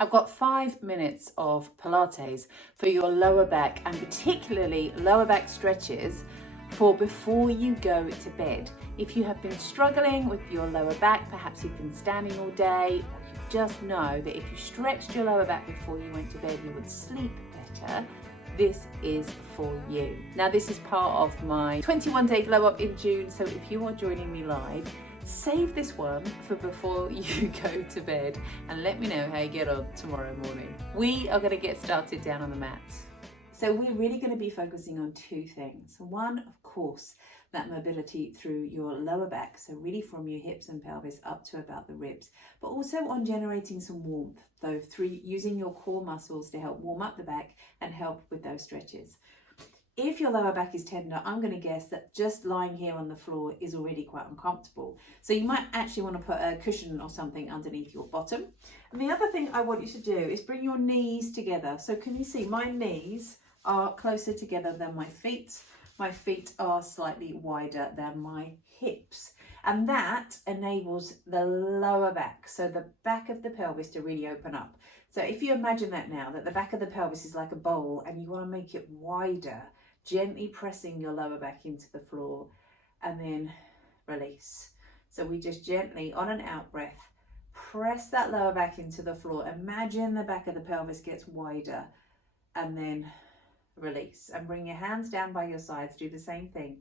I've got 5 minutes of Pilates for your lower back, and particularly lower back stretches for before you go to bed. If you have been struggling with your lower back, perhaps you've been standing all day, or you just know that if you stretched your lower back before you went to bed, you would sleep better, this is for you. Now, this is part of my 21-day glow up in June, so if you are joining me live, save this one for before you go to bed and let me know how you get on tomorrow morning. We are going to get started down on the mat. So we're really going to be focusing on two things. One, of course, that mobility through your lower back, so really from your hips and pelvis up to about the ribs, but also on generating some warmth, though through using your core muscles to help warm up the back and help with those stretches. If your lower back is tender, I'm going to guess that just lying here on the floor is already quite uncomfortable. So you might actually want to put a cushion or something underneath your bottom. And the other thing I want you to do is bring your knees together. So can you see my knees are closer together than my feet? My feet are slightly wider than my hips. And that enables the lower back, so the back of the pelvis to really open up. So if you imagine that now, that the back of the pelvis is like a bowl and you want to make it wider, gently pressing your lower back into the floor and then release. So we just gently, on an out breath, press that lower back into the floor. Imagine the back of the pelvis gets wider and then release. And bring your hands down by your sides. Do the same thing.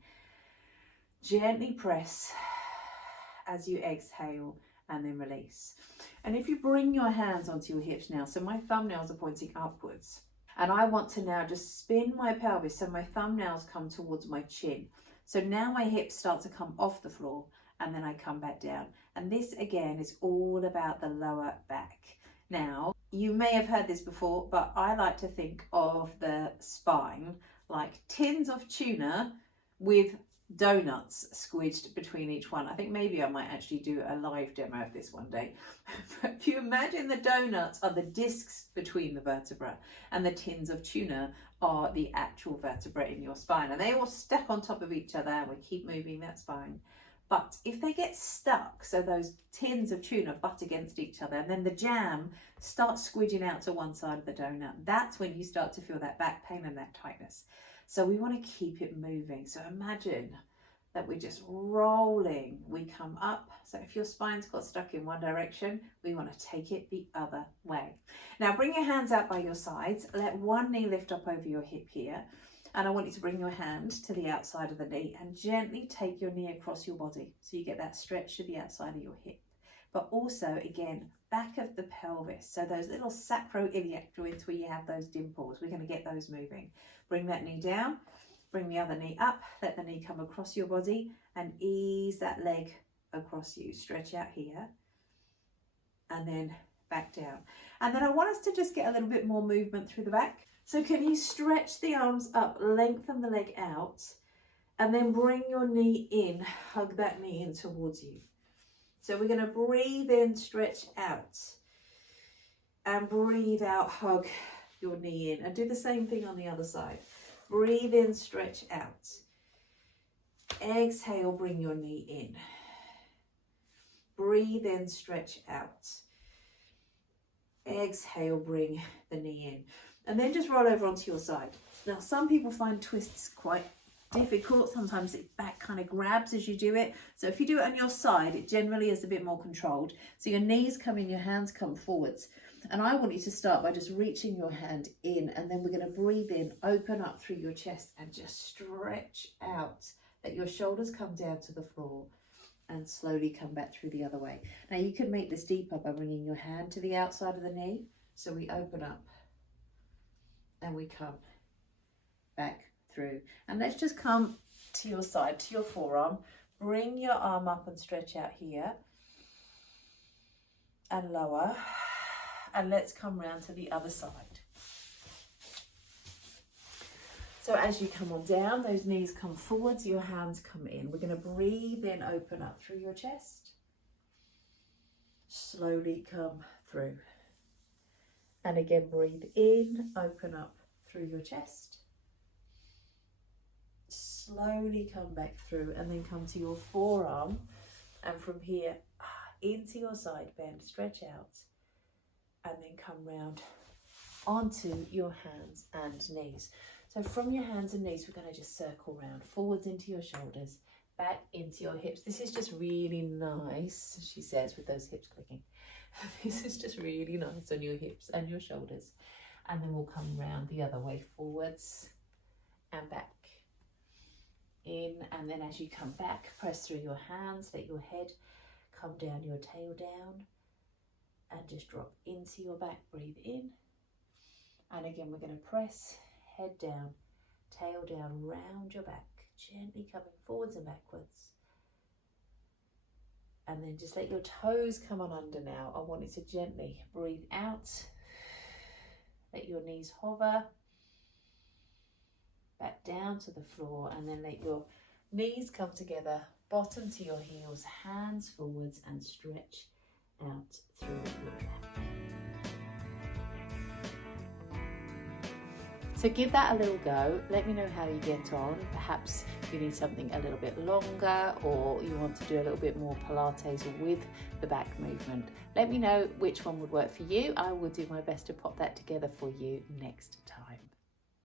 Gently press as you exhale and then release. And if you bring your hands onto your hips now, so my thumbnails are pointing upwards, and I want to now just spin my pelvis so my thumbnails come towards my chin. So now my hips start to come off the floor and then I come back down. And this again is all about the lower back. Now, you may have heard this before, but I like to think of the spine like tins of tuna with donuts squidged between each one. I think maybe I might actually do a live demo of this one day. But if you imagine the donuts are the discs between the vertebra and the tins of tuna are the actual vertebrae in your spine, and they all stack on top of each other and we keep moving that spine. But if they get stuck, so those tins of tuna butt against each other and then the jam starts squidging out to one side of the donut, that's when you start to feel that back pain and that tightness. So we want to keep it moving. So imagine that we're just rolling. We come up. So if your spine's got stuck in one direction, we want to take it the other way. Now bring your hands out by your sides. Let one knee lift up over your hip here. And I want you to bring your hand to the outside of the knee and gently take your knee across your body. So you get that stretch to the outside of your hip. But also, again, back of the pelvis. So those little sacroiliac joints where you have those dimples, we're going to get those moving. Bring that knee down, bring the other knee up, let the knee come across your body and ease that leg across you. Stretch out here and then back down. And then I want us to just get a little bit more movement through the back. So can you stretch the arms up, lengthen the leg out, and then bring your knee in, hug that knee in towards you. So we're going to breathe in, stretch out, and breathe out, hug your knee in, and do the same thing on the other side. Breathe in, stretch out. Exhale, bring your knee in. Breathe in, stretch out. Exhale, bring the knee in. And then just roll over onto your side. Now, some people find twists quite difficult. Sometimes it back kind of grabs as you do it. So if you do it on your side, it generally is a bit more controlled. So your knees come in, your hands come forwards. And I want you to start by just reaching your hand in, and then we're going to breathe in, open up through your chest and just stretch out. Let your shoulders come down to the floor and slowly come back through the other way. Now you can make this deeper by bringing your hand to the outside of the knee. So we open up and we come back through. And let's just come to your side, to your forearm. Bring your arm up and stretch out here and lower. And let's come round to the other side. So as you come on down, those knees come forwards, your hands come in. We're going to breathe in, open up through your chest. Slowly come through. And again, breathe in, open up through your chest. Slowly come back through and then come to your forearm. And from here, into your side bend, stretch out. and then come round onto your hands and knees. So from your hands and knees, we're going to just circle round, forwards into your shoulders, back into your hips. This is just really nice, she says, with those hips clicking. This is just really nice on your hips and your shoulders. And then we'll come round the other way, forwards and back. In, and then as you come back, press through your hands, let your head come down, your tail down, and just drop into your back. Breathe in. And again, we're going to press, head down, tail down, round your back, gently coming forwards and backwards. And then just let your toes come on under now. I want you to gently breathe out. Let your knees hover. Back down to the floor, and then let your knees come together, bottom to your heels, hands forwards, and stretch out through your back. So give that a little go. Let me know how you get on. Perhaps you need something a little bit longer, or you want to do a little bit more Pilates with the back movement. Let me know which one would work for you. I will do my best to pop that together for you next time.